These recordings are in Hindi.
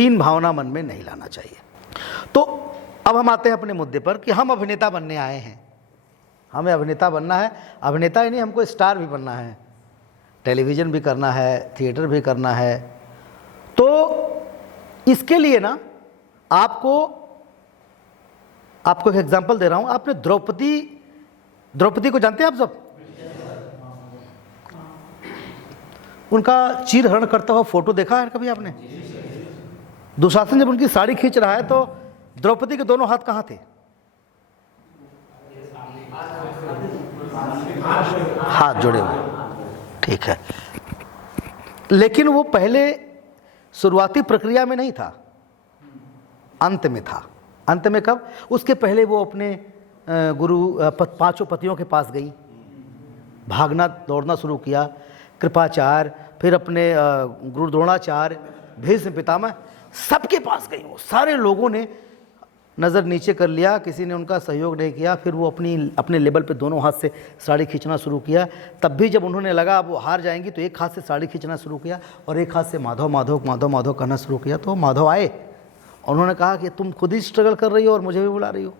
हीन भावना मन में नहीं लाना चाहिए। तो अब हम आते हैं अपने मुद्दे पर कि हम अभिनेता बनने आए हैं, हमें अभिनेता बनना है। अभिनेता ही नहीं, हमको स्टार भी बनना है, टेलीविज़न भी करना है, थिएटर भी करना है। तो इसके लिए ना आपको एक एग्जांपल दे रहा हूं। आपने द्रौपदी को जानते हैं आप सब? उनका चीरहरण करता हुआ फोटो देखा है कभी आपने? दुशासन जब उनकी साड़ी खींच रहा है तो द्रौपदी के दोनों हाथ कहाँ थे? हाथ जोड़े हुए, ठीक है। लेकिन वो पहले शुरुआती प्रक्रिया में नहीं था, अंत में था। अंत में कब? उसके पहले वो अपने गुरु पांचों पतियों के पास गई, भागना दौड़ना शुरू किया, कृपाचार्य, फिर अपने गुरु द्रोणाचार्य, भीष्म पितामह, सबके पास गई। वो सारे लोगों ने नज़र नीचे कर लिया, किसी ने उनका सहयोग नहीं किया। फिर वो अपने लेवल पे दोनों हाथ से साड़ी खींचना शुरू किया। तब भी जब उन्होंने लगा अब वो हार जाएंगी तो एक हाथ से साड़ी खींचना शुरू किया और एक हाथ से माधव माधव माधव माधव कहना शुरू किया। तो माधव आए, उन्होंने कहा कि तुम खुद ही स्ट्रगल कर रही हो और मुझे भी बुला रही हो।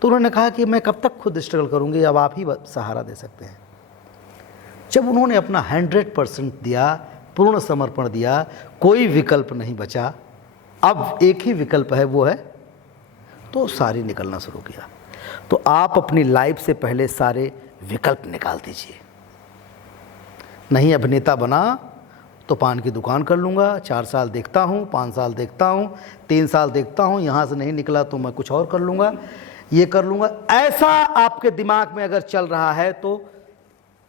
तो उन्होंने कहा कि मैं कब तक खुद स्ट्रगल करूँगी, अब आप ही सहारा दे सकते हैं। जब उन्होंने अपना 100% दिया, पूर्ण समर्पण दिया, कोई विकल्प नहीं बचा, अब एक ही विकल्प है, वो है तो सारी निकलना शुरू किया। तो आप अपनी लाइफ से पहले सारे विकल्प निकाल दीजिए। नहीं अभिनेता बना तो पान की दुकान कर लूँगा, 4 साल देखता हूँ, 5 साल देखता हूँ, 3 साल देखता हूँ, यहाँ से नहीं निकला तो मैं कुछ और कर लूँगा, ये कर लूँगा। ऐसा आपके दिमाग में अगर चल रहा है तो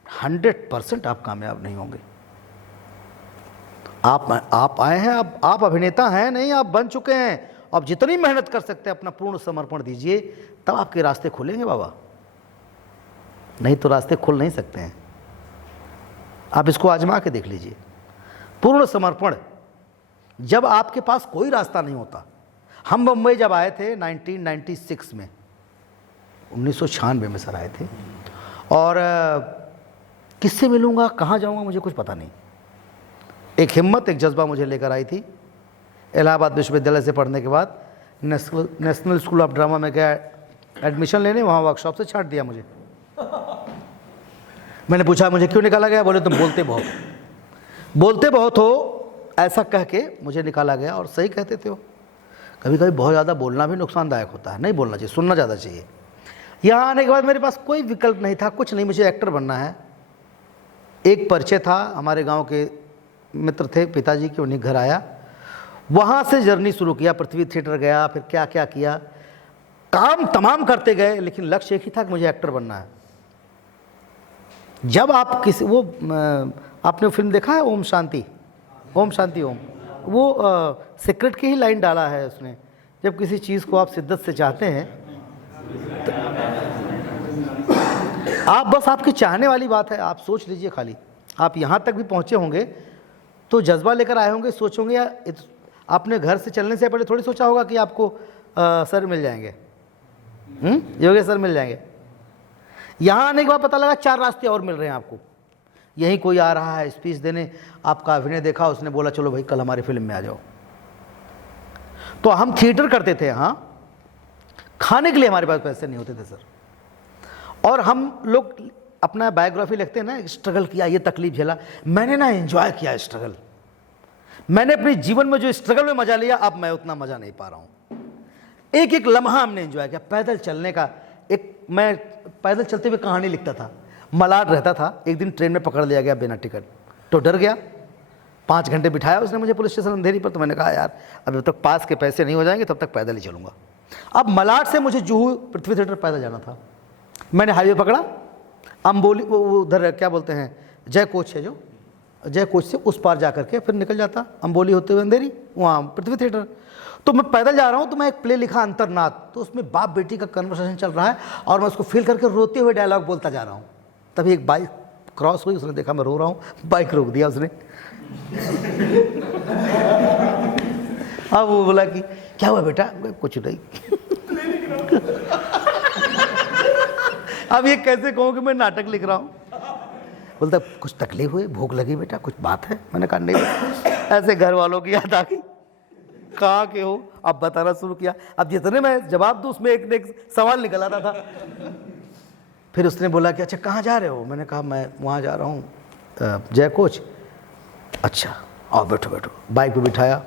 100% आप कामयाब नहीं होंगे। आप आए हैं, आप अभिनेता हैं नहीं, आप बन चुके हैं। अब जितनी मेहनत कर सकते हैं अपना पूर्ण समर्पण दीजिए, तब आपके रास्ते खुलेंगे बाबा, नहीं तो रास्ते खुल नहीं सकते हैं। आप इसको आजमा के देख लीजिए। पूर्ण समर्पण, जब आपके पास कोई रास्ता नहीं होता। हम मुंबई जब आए थे 1996 में, 1996 में सर आए थे, और किससे मिलूँगा, कहाँ जाऊँगा, मुझे कुछ पता नहीं। एक हिम्मत, एक जज्बा मुझे लेकर आई थी। इलाहाबाद विश्वविद्यालय से पढ़ने के बाद नेशनल स्कूल ऑफ ड्रामा में गया एडमिशन लेने, वहाँ वर्कशॉप से छांट दिया मुझे। मैंने पूछा मुझे क्यों निकाला गया? बोले तुम बोलते बहुत हो, ऐसा कह के मुझे निकाला गया। और सही कहते थे वो। कभी कभी बहुत ज़्यादा बोलना भी नुकसानदायक होता है, नहीं बोलना चाहिए, सुनना ज़्यादा चाहिए। यहाँ आने के बाद मेरे पास कोई विकल्प नहीं था, कुछ नहीं, मुझे एक्टर बनना है। एक परिचय था, हमारे गाँव के मित्र थे पिताजी के, उन्हीं घर आया, वहाँ से जर्नी शुरू किया। पृथ्वी थिएटर गया, फिर क्या क्या किया, काम तमाम करते गए, लेकिन लक्ष्य एक ही था कि मुझे एक्टर बनना है। जब आप किसी आपने फिल्म देखा है ओम शांति ओम, वो सीक्रेट की ही लाइन डाला है उसने, जब किसी चीज़ को आप शिद्दत से चाहते हैं तो आप बस, आपके चाहने वाली बात है। आप सोच लीजिए, खाली आप यहाँ तक भी पहुँचे होंगे तो जज्बा लेकर आए होंगे, सोचोगे या आपने घर से चलने से पहले थोड़ी सोचा होगा कि आपको सर मिल जाएंगे, योगेश सर मिल जाएंगे। यहाँ आने के बाद पता लगा 4 रास्ते और मिल रहे हैं आपको। यहीं कोई आ रहा है स्पीच देने, आपका अभिनय देखा, उसने बोला चलो भाई कल हमारी फिल्म में आ जाओ। तो हम थिएटर करते थे, हाँ, खाने के लिए हमारे पास पैसे नहीं होते थे सर। और हम लोग अपना बायोग्राफी लिखते हैं ना, स्ट्रगल किया, ये तकलीफ झेला। मैंने ना एंजॉय किया स्ट्रगल, मैंने अपने जीवन में जो स्ट्रगल में मजा लिया, अब मैं उतना मजा नहीं पा रहा हूँ। एक एक लम्हा हमने एंजॉय किया। पैदल चलने का, मैं पैदल चलते हुए कहानी लिखता था, मलाड रहता था। एक दिन ट्रेन में पकड़ लिया गया बिना टिकट, तो डर गया। 5 घंटे बिठाया उसने मुझे पुलिस स्टेशन अंधेरी पर। तो मैंने कहा यार अब तक पास के पैसे नहीं हो जाएंगे तब तक पैदल ही चलूँगा। अब मलाड से मुझे जुहू पृथ्वी थिएटर पैदल जाना था। मैंने हाईवे पकड़ा, अम्बोली, वो उधर क्या बोलते हैं, जय कोच है जो, जय कोच से उस पार जा करके फिर निकल जाता अम्बोली होते हुए अंधेरी, वहाँ पृथ्वी थिएटर। तो मैं पैदल जा रहा हूँ, तो मैं एक प्ले लिखा अंतर्नाद, तो उसमें बाप बेटी का कन्वर्सेशन चल रहा है और मैं उसको फील करके रोते हुए डायलॉग बोलता जा रहा हूँ। तभी एक बाइक क्रॉस हुई, उसने देखा मैं रो रहा हूँ, बाइक रोक दिया उसने। हाँ, वो बोला कि क्या हुआ बेटा? कुछ नहीं। अब ये कैसे कहूँ कि मैं नाटक लिख रहा हूँ? बोलता कुछ तकलीफ हुई, भूख लगी बेटा, कुछ बात है? मैंने कहा नहीं, ऐसे घर वालों की याद आ गई। कहाँ के हो? अब बताना शुरू किया। अब जितने मैं जवाब दूँ उसमें एक न एक सवाल निकल आता था। फिर उसने बोला कि अच्छा कहाँ जा रहे हो? मैंने कहा मैं वहाँ जा रहा हूँ जय कोच। अच्छा आओ बैठो बैठो। बाइक पे बिठाया,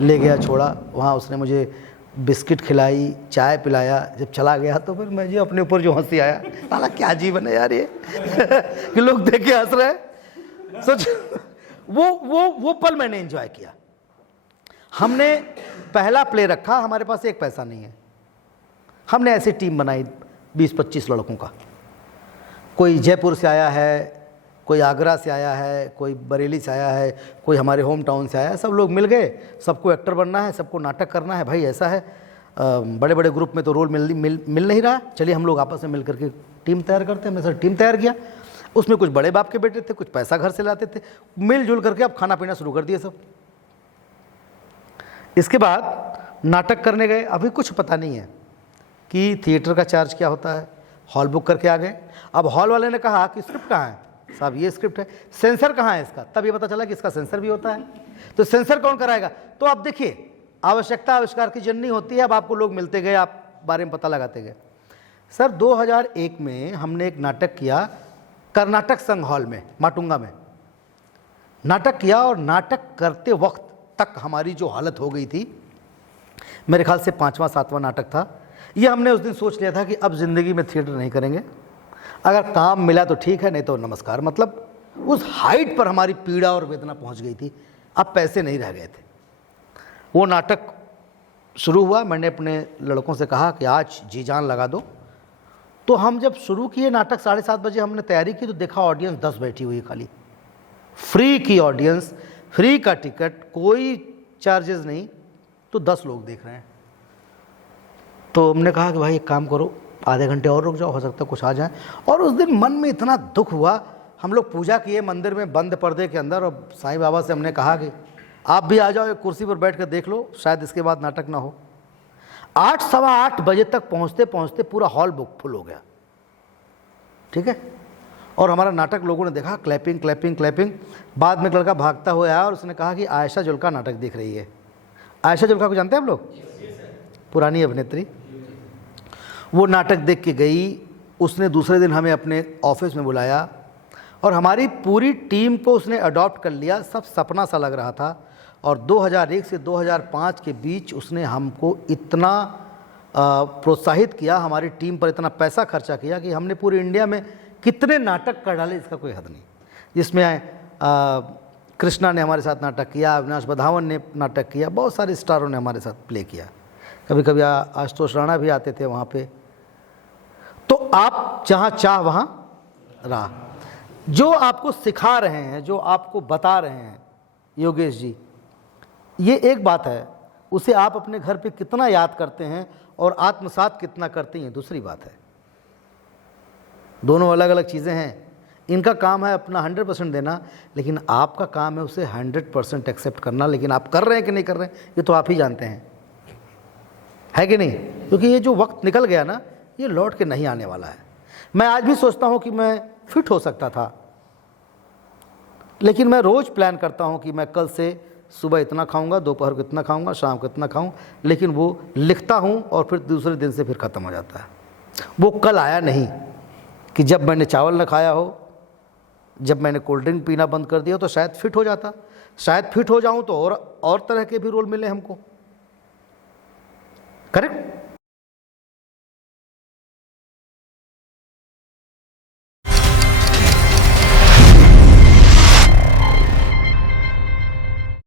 ले गया, छोड़ा। वहाँ उसने मुझे बिस्किट खिलाई, चाय पिलाया। जब चला गया तो फिर मुझे अपने ऊपर जो हंसी आया, साला क्या जीवन है यार ये कि लोग देख के हंस रहे हैं। सोच वो पल मैंने एंजॉय किया। हमने पहला प्ले रखा, हमारे पास एक पैसा नहीं है। हमने ऐसी टीम बनाई 20-25 लड़कों का। कोई जयपुर से आया है, कोई आगरा से आया है, कोई बरेली से आया है, कोई हमारे होम टाउन से आया है। सब लोग मिल गए, सबको एक्टर बनना है, सबको नाटक करना है। भाई ऐसा है बड़े बड़े ग्रुप में तो रोल मिल नहीं रहा, चलिए हम लोग आपस में मिल करके टीम तैयार करते हैं। हमने सर टीम तैयार किया। उसमें कुछ बड़े बाप के बेटे थे, कुछ पैसा घर से लाते थे, मिलजुल करके अब खाना पीना शुरू कर दिए सब। इसके बाद नाटक करने गए। अभी कुछ पता नहीं है कि थिएटर का चार्ज क्या होता है। हॉल बुक करके आ गए। अब हॉल वाले ने कहा कि स्क्रिप्ट कहाँ है? साहब ये स्क्रिप्ट है। सेंसर कहाँ है इसका? तब ये पता चला कि इसका सेंसर भी होता है। तो सेंसर कौन कराएगा? तो अब देखिए, आवश्यकता आविष्कार की जननी होती है। अब आपको लोग मिलते गए, आप बारे में पता लगाते गए। सर 2001 में हमने एक नाटक किया कर्नाटक संघ हॉल में, माटुंगा में नाटक किया। और नाटक करते वक्त तक हमारी जो हालत हो गई थी, मेरे ख्याल से 5वां-7वां नाटक था ये। हमने उस दिन सोच लिया था कि अब ज़िंदगी में थिएटर नहीं करेंगे। अगर काम मिला तो ठीक है, नहीं तो नमस्कार। मतलब उस हाइट पर हमारी पीड़ा और वेदना पहुंच गई थी। अब पैसे नहीं रह गए थे। वो नाटक शुरू हुआ। मैंने अपने लड़कों से कहा कि आज जी जान लगा दो। तो हम जब शुरू किए नाटक 7:30 बजे हमने तैयारी की तो देखा ऑडियंस 10 बैठी हुई है खाली। फ्री की ऑडियंस, फ्री का टिकट, कोई चार्जेस नहीं, तो 10 लोग देख रहे हैं। तो हमने कहा कि भाई एक काम करो, आधे घंटे और रुक जाओ, हो सकता है कुछ आ जाए। और उस दिन मन में इतना दुख हुआ। हम लोग पूजा किए मंदिर में बंद पर्दे के अंदर, और साईं बाबा से हमने कहा कि आप भी आ जाओ, एक कुर्सी पर बैठ कर देख लो, शायद इसके बाद नाटक ना हो। 8, सवा 8 बजे तक पहुंचते पहुंचते पूरा हॉल बुक फुल हो गया। ठीक है। और हमारा नाटक लोगों ने देखा, क्लैपिंग क्लैपिंग क्लैपिंग। बाद में एक लड़का भागता हुआ आया और उसने कहा कि आयशा जुल्का नाटक देख रही है। आयशा जुल्का को जानते हैं आप लोग? पुरानी अभिनेत्री। वो नाटक देख के गई। उसने दूसरे दिन हमें अपने ऑफिस में बुलाया और हमारी पूरी टीम को उसने अडॉप्ट कर लिया। सब सपना सा लग रहा था। और 2001 से 2005 के बीच उसने हमको इतना प्रोत्साहित किया, हमारी टीम पर इतना पैसा खर्चा किया कि हमने पूरे इंडिया में कितने नाटक कर डाले इसका कोई हद नहीं। जिसमें कृष्णा ने हमारे साथ नाटक किया, अविनाश बधावन ने नाटक किया, बहुत सारे स्टारों ने हमारे साथ प्ले किया। कभी कभी आशुतोष राणा भी आते थे वहाँ पे। तो आप जहाँ चाह वहाँ राह। जो आपको सिखा रहे हैं, जो आपको बता रहे हैं योगेश जी, ये एक बात है। उसे आप अपने घर पे कितना याद करते हैं और आत्मसात कितना करते हैं, दूसरी बात है। दोनों अलग अलग चीज़ें हैं। इनका काम है अपना 100% देना, लेकिन आपका काम है उसे 100% एक्सेप्ट करना। लेकिन आप कर रहे हैं कि नहीं कर रहे हैं, ये तो आप ही जानते हैं, है कि नहीं? क्योंकि ये जो वक्त निकल गया ना, ये लौट के नहीं आने वाला है। मैं आज भी सोचता हूँ कि मैं फिट हो सकता था, लेकिन मैं रोज़ प्लान करता हूँ कि मैं कल से सुबह इतना खाऊंगा, दोपहर को इतना खाऊंगा, शाम को इतना खाऊं। लेकिन वो लिखता हूँ और फिर दूसरे दिन से फिर ख़त्म हो जाता है। वो कल आया नहीं कि जब मैंने चावल न खाया हो, जब मैंने कोल्ड ड्रिंक पीना बंद कर दिया, तो शायद फिट हो जाता। शायद फिट हो जाऊं तो और तरह के भी रोल मिले हमको। करेक्ट।